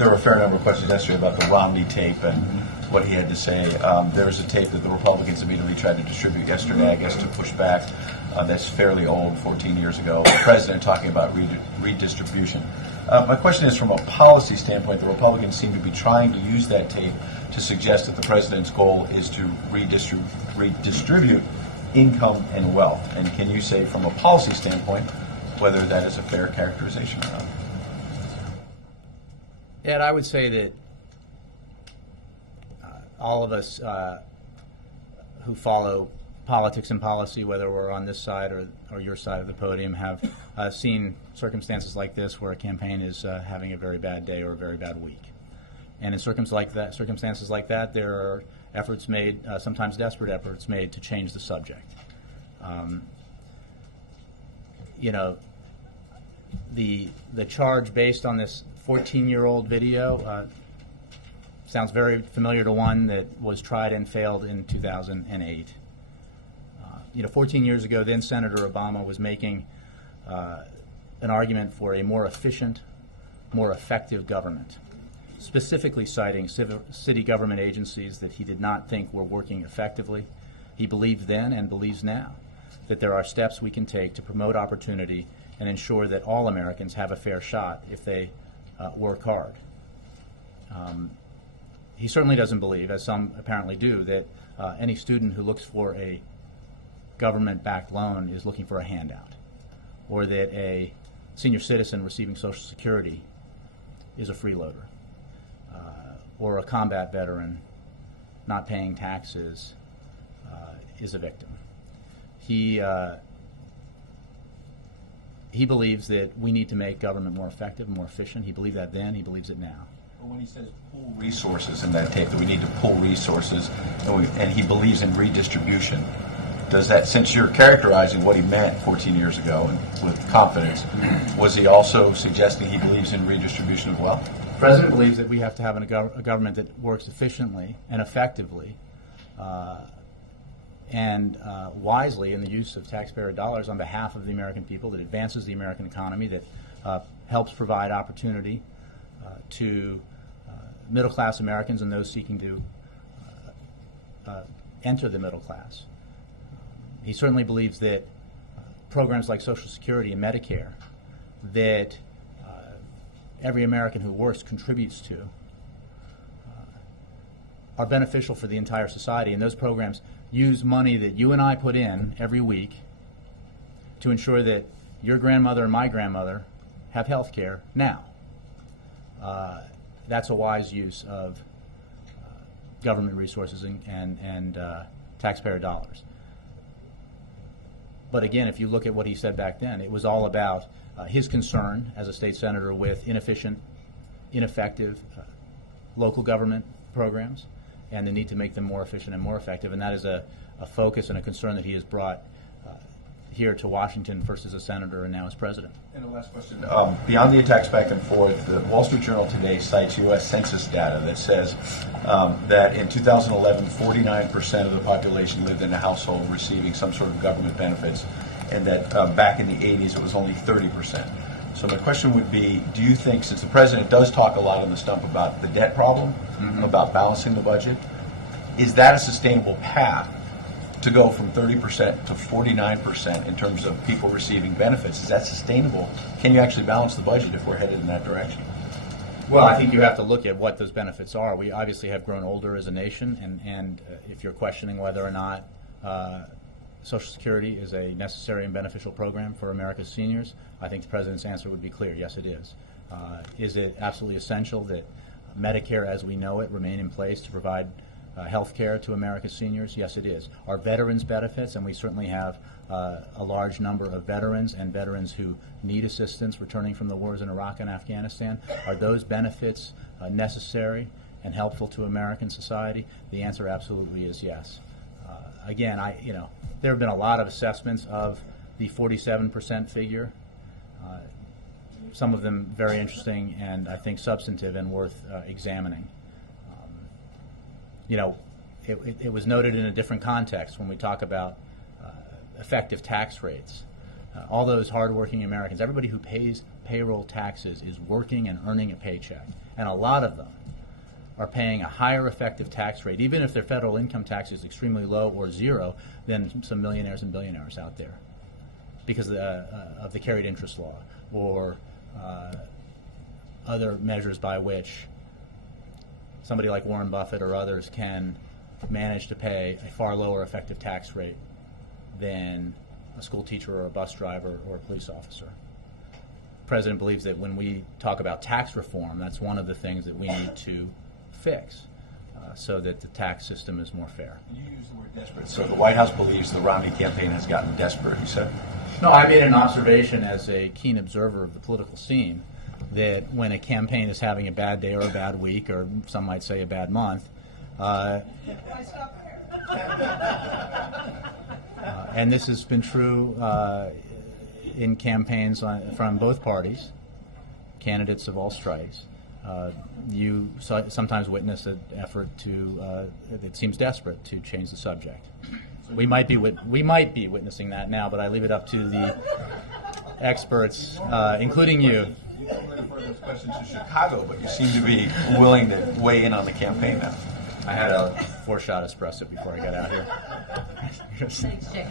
There were a fair number of questions yesterday about the Romney tape and what he had to say. There was a tape that the Republicans immediately tried to distribute yesterday, I guess, to push back. That's fairly old, 14 years ago. The president talking about redistribution. My question is, from a policy standpoint, the Republicans seem to be trying to use that tape to suggest that the president's goal is to redistribute income and wealth. And can you say, from a policy standpoint, whether that is a fair characterization or not? Ed, I would say that all of us who follow politics and policy, whether we're on this side or your side of the podium, have seen circumstances like this where a campaign is having a very bad day or a very bad week. And in circumstances like that, there are efforts made, sometimes desperate efforts made, to change the subject. You know, the charge based on this 14-year-old video sounds very familiar to one that was tried and failed in 2008. 14 years ago, then Senator Obama was making an argument for a more efficient, more effective government, specifically citing city government agencies that he did not think were working effectively. He believed then and believes now that there are steps we can take to promote opportunity and ensure that all Americans have a fair shot if they work hard. He certainly doesn't believe, as some apparently do, that any student who looks for a government-backed loan is looking for a handout, or that a senior citizen receiving Social Security is a freeloader, or a combat veteran not paying taxes is a victim. He believes that we need to make government more effective, more efficient. He believed that then. He believes it now. When he says pull resources in that tape, that we need to pull resources, and he believes in redistribution, does that, since you're characterizing what he meant 14 years ago and with confidence, was he also suggesting he believes in redistribution of wealth? The President believes that we have to have a government that works efficiently and effectively and wisely in the use of taxpayer dollars on behalf of the American people, that advances the American economy, that helps provide opportunity to middle-class Americans and those seeking to enter the middle class. He certainly believes that programs like Social Security and Medicare, that every American who works contributes to, are beneficial for the entire society, and those programs use money that you and I put in every week to ensure that your grandmother and my grandmother have health care now. That's a wise use of government resources and taxpayer dollars. But again, if you look at what he said back then, it was all about his concern as a state senator with inefficient, ineffective local government programs and the need to make them more efficient and more effective. And that is a focus and a concern that he has brought here to Washington, first as a senator and now as president. And the last question. Beyond the attacks back and forth, the Wall Street Journal today cites U.S. Census data that says that in 2011, 49% of the population lived in a household receiving some sort of government benefits, and that back in the 80s it was only 30%. So my question would be, do you think, since the president does talk a lot on the stump about the debt problem, about balancing the budget, is that a sustainable path to go from 30% to 49% in terms of people receiving benefits? Is that sustainable? Can you actually balance the budget if we're headed in that direction? Well, I think you have to look at what those benefits are. We obviously have grown older as a nation, and if you're questioning whether or not Social Security is a necessary and beneficial program for America's seniors, I think the president's answer would be clear. Yes, it is. Is it absolutely essential that Medicare as we know it remain in place to provide health care to America's seniors? Yes, it is. Our veterans benefits, and we certainly have a large number of veterans and veterans who need assistance returning from the wars in Iraq and Afghanistan, are those benefits necessary and helpful to American society? The answer absolutely is yes. Again, there have been a lot of assessments of the 47% figure, some of them very interesting and I think substantive and worth examining. It was noted in a different context when we talk about effective tax rates. All those hardworking Americans, everybody who pays payroll taxes is working and earning a paycheck. And a lot of them are paying a higher effective tax rate, even if their federal income tax is extremely low or zero, than some millionaires and billionaires out there because of the carried interest law or other measures by which somebody like Warren Buffett or others can manage to pay a far lower effective tax rate than a school teacher or a bus driver or a police officer. The President believes that when we talk about tax reform, that's one of the things that we need to fix so that the tax system is more fair. You used the word desperate. So the White House believes the Romney campaign has gotten desperate, you said? No, I made an observation as a keen observer of the political scene that when a campaign is having a bad day or a bad week, or some might say a bad month, and this has been true in campaigns from both parties, candidates of all stripes, you sometimes witness an effort that seems desperate to change the subject. We might be witnessing that now, but I leave it up to the experts, including you. You don't want to refer those questions to Chicago, but you seem to be willing to weigh in on the campaign now. I had a 4-shot espresso before I got out here. Thanks, Jake.